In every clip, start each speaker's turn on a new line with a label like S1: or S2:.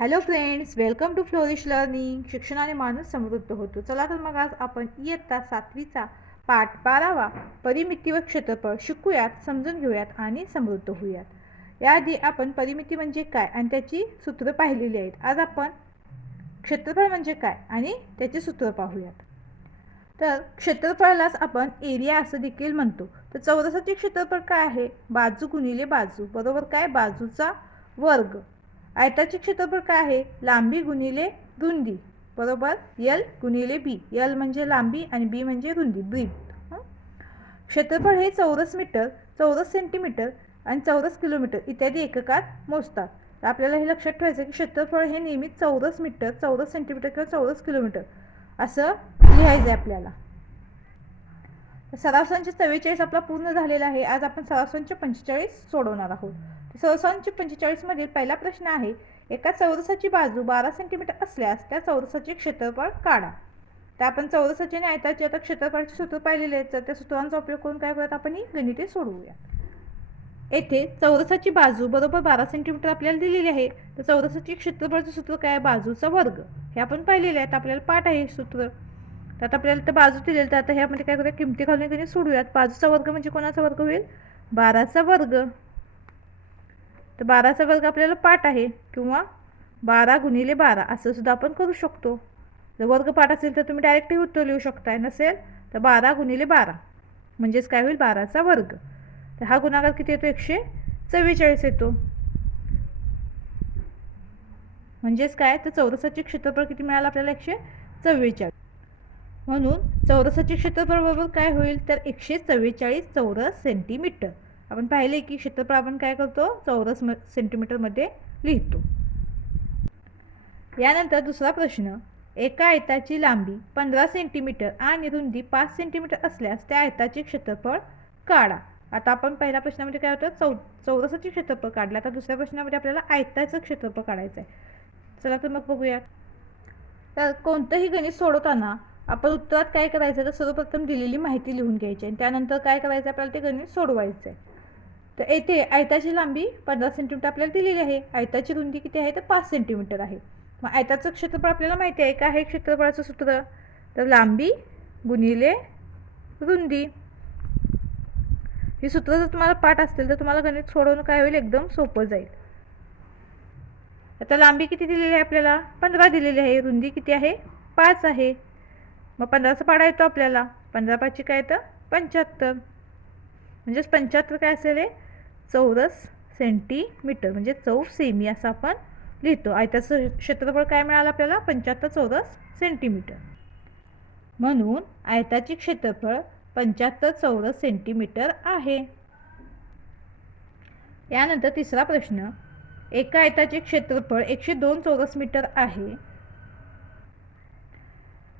S1: Hello friends welcome to flourish learning शिक्षणाने माणूस समृद्ध होतो. चला तर मग आज आपण इयत्ता सातवीचा पाठ बारावा परिमिती व क्षेत्रफळ शिकूयात समजून घेऊयात आणि समृद्ध होऊयात. याआधी आपण परिमिती म्हणजे काय आणि त्याची सूत्र पाहिलेली आहेत. आज आपण क्षेत्रफळ म्हणजे काय आणि त्याची सूत्र पाहूयात. तर क्षेत्रफळालाच आपण एरिया असं देखील म्हणतो. तर चौरसाचे क्षेत्रफळ काय आहे? बाजू गुणिले बाजू. बरोबर काय? बाजूचा वर्ग. आयताचे क्षेत्रफळ काय आहे? लांबी गुणिले रुंदी. बरोबर? यल गुणिले बी यल म्हणजे लांबी आणि बी म्हणजे रुंदी. ब्रीथ क्षेत्रफळ हे चौरस मीटर चौरस सेंटीमीटर आणि चौरस किलोमीटर इत्यादी एककात मोजतात. तर आपल्याला हे लक्षात ठेवायचं की क्षेत्रफळ हे नेहमी चौरस मीटर चौरस सेंटीमीटर किंवा चौरस किलोमीटर असं लिहायचं आहे आपल्याला. सरासंच चव्वेचाळीस आपला पूर्ण झालेला आहे. आज आपण सरासंच पंचेचाळीस सोडवणार आहोत. सरासंच पंचेचाळीसमधील पहिला प्रश्न आहे एका चौरसाची बाजू बारा सेंटीमीटर असल्यास त्या चौरसाचे क्षेत्रफळ काढा. तर आपण चौरसाचे आणि आयताचे आता क्षेत्रफळाचे सूत्र पाहिलेले आहेत तर त्या सूत्रांचा उपयोग करून काय करत आपण? ही गणिते सोडवूया. येथे चौरसाची बाजू बरोबर बारा सेंटीमीटर आपल्याला दिलेली आहे तर चौरसाची क्षेत्रफळचं सूत्र काय आहे? बाजूचा वर्ग. हे आपण पाहिलेले आहे तर आपल्याला पाठ आहे सूत्र. तर आता आपल्याला तर बाजू दिलेली तर आता ह्यामध्ये काय करूया? किमती घालून गणित सोडूयात. बाजूचा वर्ग म्हणजे कोणाचा वर्ग होईल? बाराचा वर्ग. तर बाराचा वर्ग आपल्याला पाठ आहे. किंवा बारा गुणिले बारा असं सुद्धा आपण करू शकतो. जर वर्ग पाठ असेल तर तुम्ही डायरेक्टही उत्तर लिहू शकताय. नसेल तर बारा गुणिले बारा. म्हणजेच काय होईल? बाराचा वर्ग. तर हा गुणाकार किती येतो? एकशे चव्वेचाळीस येतो. म्हणजेच काय? तर चौरसाचे क्षेत्रफळ किती मिळालं? आपल्याला एकशे चव्वेचाळीस. म्हणून चौरसाचे क्षेत्रफळ बरोबर काय होईल? तर एकशे चव्वेचाळीस चौरस सेंटीमीटर. आपण पाहिले की क्षेत्रफळ आपण काय करतो? चौरस म सेंटीमीटरमध्ये लिहितो. यानंतर दुसरा प्रश्न. एका आयताची लांबी पंधरा सेंटीमीटर आणि रुंदी पाच सेंटीमीटर असल्यास त्या आयताचे क्षेत्रफळ काढा. आता आपण पहिल्या प्रश्नामध्ये काय होतं? चौ चौरसाचे क्षेत्रफळ काढलं. आता दुसऱ्या प्रश्नामध्ये आपल्याला आयताचं क्षेत्रफळ काढायचं आहे चला तर मग बघूया. तर कोणतंही गणित सोडवताना आपण उत्तरात काय करायचं तर सर्वप्रथम दिलेली माहिती लिहून घ्यायची आणि त्यानंतर काय करायचं आपल्याला ते गणित सोडवायचं आहे तर येथे आयताची लांबी पंधरा सेंटीमीटर आपल्याला दिलेली आहे. आयताची रुंदी किती आहे? तर पाच सेंटीमीटर आहे. मग आयताचं क्षेत्रफळ आपल्याला माहिती आहे का? आहे क्षेत्रफळाचं सूत्र. तर लांबी गुणिले रुंदी. ही सूत्र जर तुम्हाला पाठ असतील तर तुम्हाला गणित सोडवणं काय होईल? एकदम सोपं जाईल. आता लांबी किती दिलेली आहे आपल्याला? पंधरा दिलेली आहे. रुंदी किती आहे? पाच आहे. मग पंधराचा पाडा येतो आपल्याला. पंधरा पाचची काय येतं? पंच्याहत्तर. म्हणजेच पंच्याहत्तर काय असेल आहे चौरस सेंटीमीटर. म्हणजे चौ सेमी असं आपण लिहितो. आयत्याचं क्षेत्रफळ काय मिळालं आपल्याला? पंच्याहत्तर चौरस सेंटीमीटर. म्हणून आयताचे क्षेत्रफळ पंच्याहत्तर चौरस सेंटीमीटर आहे. यानंतर तिसरा प्रश्न. एका आयताचे क्षेत्रफळ एकशे दोन चौरस मीटर आहे.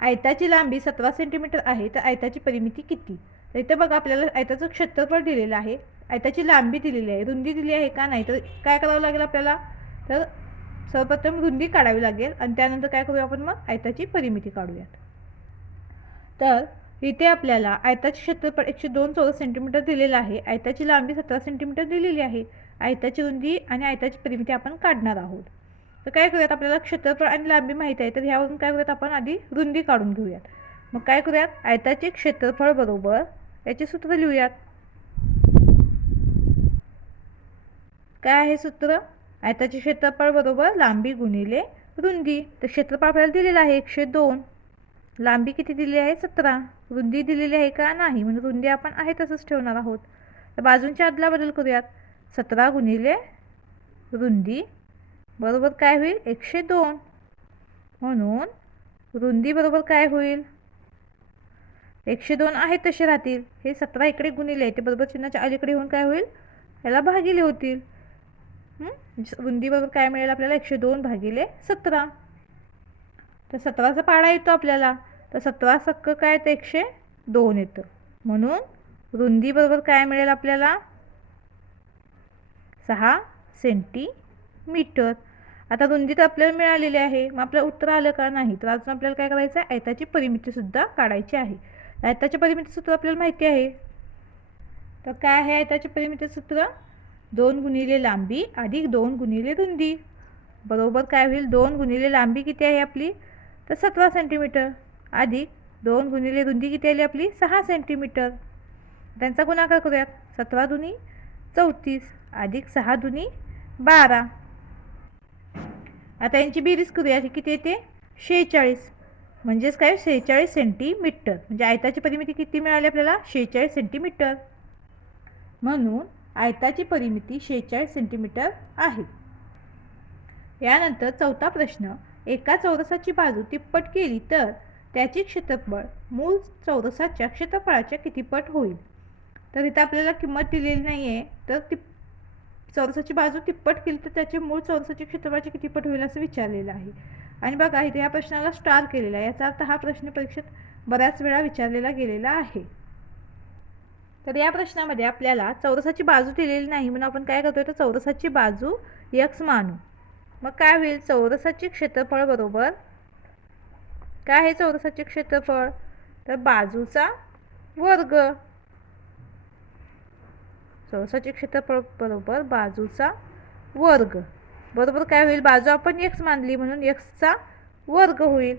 S1: आयताची लांबी सतरा सेंटीमीटर आहे तर आयताची परिमिती किती? तर इथं बघा आपल्याला आयताचं क्षेत्रफळ दिलेलं आहे. आयताची लांबी दिलेली आहे. रुंदी दिली आहे का नाही? तर काय करावं लागेल आपल्याला? तर सर्वप्रथम रुंदी काढावी लागेल आणि त्यानंतर काय करूया आपण मग? आयताची परिमिती काढूयात. तर इथे आपल्याला आयताचे क्षेत्रफळ एकशे दोन चौदा सेंटीमीटर दिलेलं आहे. आयताची लांबी सतरा सेंटीमीटर दिलेली आहे. आयताची रुंदी आणि आयताची परिमिती आपण काढणार आहोत. तर काय करूयात आपल्याला क्षेत्रफळ आणि लांबी माहीत आहे तर ह्यावरून काय करूयात आपण आधी रुंदी काढून घेऊयात. मग काय करूयात आयताचे क्षेत्रफळ बरोबर याचे सूत्र लिहूयात. काय आहे सूत्र? आयताचे क्षेत्रफळ बरोबर लांबी गुणिले रुंदी. तर क्षेत्रफळ आपल्याला दिलेलं आहे एकशे दोन. लांबी किती दिली आहे? सतरा. रुंदी दिलेली आहे का? नाही. म्हणजे रुंदी आपण आहे तसंच ठेवणार आहोत. तर बाजूंच्या आदला बदल करूयात. सतरा गुणिले रुंदी. बरोबर काय होईल? एकशे दोन. म्हणून रुंदी बरोबर काय होईल? एकशे दोन आहे तसे राहतील. हे सतरा इकडे गुणिले आहे ते बरोबर चिन्हाच्या अलीकडे होऊन काय होईल? याला भागिले होतील. म्हणजे रुंदी बरोबर काय मिळेल आपल्याला? एकशे दोन भागिले सतरा. तर सतराचा पाडा येतो आपल्याला. तर सतरा सक्क काय तर एकशे दोन येतं. म्हणून रुंदी बरोबर काय मिळेल आपल्याला? सहा सेंटीमीटर आता रुंदी तर आपल्याला मिळालेली आहे. मग आपलं उत्तर आलं का नाही? तर अजून आपल्याला काय करायचं आहे? आयताची परिमितीसुद्धा काढायची आहे. आयताचे परिमिती सूत्र आपल्याला माहिती आहे. तर काय आहे आयताचे परिमिती सूत्र? दोन गुणिले लांबी अधिक दोन गुणिले रुंदी. बरोबर काय होईल? दोन गुणिले लांबी किती आहे आपली? तर सतरा सेंटीमीटर अधिक दोन गुणिले रुंदी किती आली आपली? सहा सेंटीमीटर त्यांचा गुणाकार करूयात. सतरा दुनी चौतीस अधिक सहा दुनी बारा. आता यांची बेरीज करूया किती येते? शेहेचाळीस. म्हणजेच काय? शेहेचाळीस सेंटीमीटर. म्हणजे आयताची परिमिती किती मिळाली आपल्याला? शेहेचाळीस सेंटीमीटर. म्हणून आयताची परिमिती शेहेचाळीस सेंटीमीटर आहे. यानंतर चौथा प्रश्न. एका चौरसाची बाजू तिप्पट केली तर त्याचे क्षेत्रफळ मूळ चौरसाच्या क्षेत्रफळाच्या कितीपट होईल? तर इथं आपल्याला किंमत दिलेली नाही आहे तर ती चौरसाची बाजू तिप्पट केली तर त्याचे मूळ चौरसाचे क्षेत्रफळाचे कितीपट होईल असं विचारलेलं आहे. आणि बघा इथे या प्रश्नाला स्टार केलेला आहे. याचा अर्थ हा प्रश्न परीक्षेत बऱ्याच वेळा विचारलेला गेलेला आहे. तर या प्रश्नामध्ये आपल्याला चौरसाची बाजू दिलेली नाही म्हणून आपण काय करतोय? तर चौरसाची बाजू यक्स मानू. मग काय होईल? चौरसाचे क्षेत्रफळ बरोबर काय आहे चौरसाचे क्षेत्रफळ? तर बाजूचा वर्ग. चौरसाचे क्षेत्रफळ बरोबर बाजूचा वर्ग. बरोबर काय होईल? बाजू आपण एक्स मानली म्हणून एक्सचा वर्ग होईल.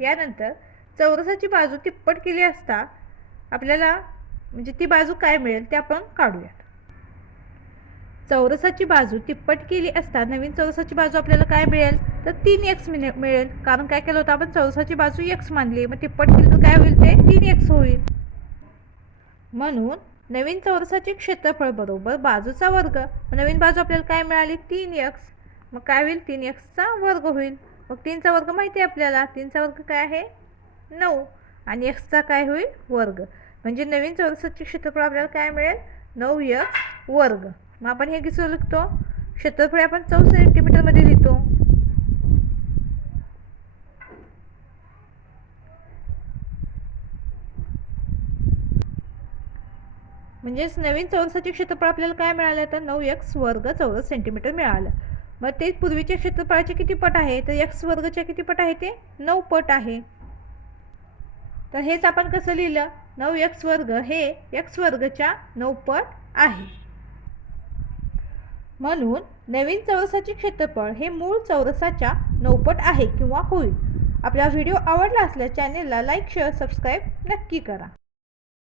S1: यानंतर चौरसाची बाजू तिप्पट केली असता आपल्याला म्हणजे ती बाजू काय मिळेल ते आपण काढूयात. चौरसाची बाजू तिप्पट केली असता नवीन चौरसाची बाजू आपल्याला काय मिळेल? तर तीन एक्स मिळेल. कारण काय केलं होतं आपण? चौरसाची बाजू एक्स मानली. मग तिप्पट केली तर काय होईल ते? तीन एक्स होईल. म्हणून नवीन चौरसाचे क्षेत्रफळ बरोबर बाजूचा वर्ग. नवीन बाजू आपल्याला काय मिळाली? तीन एक्स मग काय होईल? तीन एक्सचा वर्ग होईल. मग तीनचा वर्ग माहिती आहे आपल्याला. तीनचा वर्ग काय आहे? नऊ. आणि एक्सचा काय होईल? वर्ग. म्हणजे नवीन चौरसाचे क्षेत्रफळ आपल्याला काय मिळेल? नऊ एक्स वर्ग. मग आपण हे कसं लिखतो क्षेत्रफळ आपण चौ सेंटीमीटरमध्ये लिहितो. म्हणजेच नवीन चौरसाचे क्षेत्रफळ आपल्याला काय मिळालं? तर नऊ एक्स वर्ग चौरस सेंटीमीटर मिळालं. मग ते पूर्वीच्या क्षेत्रफळाचे किती पट आहे? तर एक्स वर्गच्या किती पट आहे ते? नऊ पट आहे. तर हेच आपण कसं लिहिलं? नऊ एक्स वर्ग हे एक्स वर्गच्या नऊ पट आहे. म्हणून नवीन चौरसाचे क्षेत्रफळ हे मूळ चौरसाच्या नऊपट आहे किंवा होईल. आपला व्हिडिओ आवडला असल्यास चॅनेलला लाईक शेअर सबस्क्राईब नक्की करा.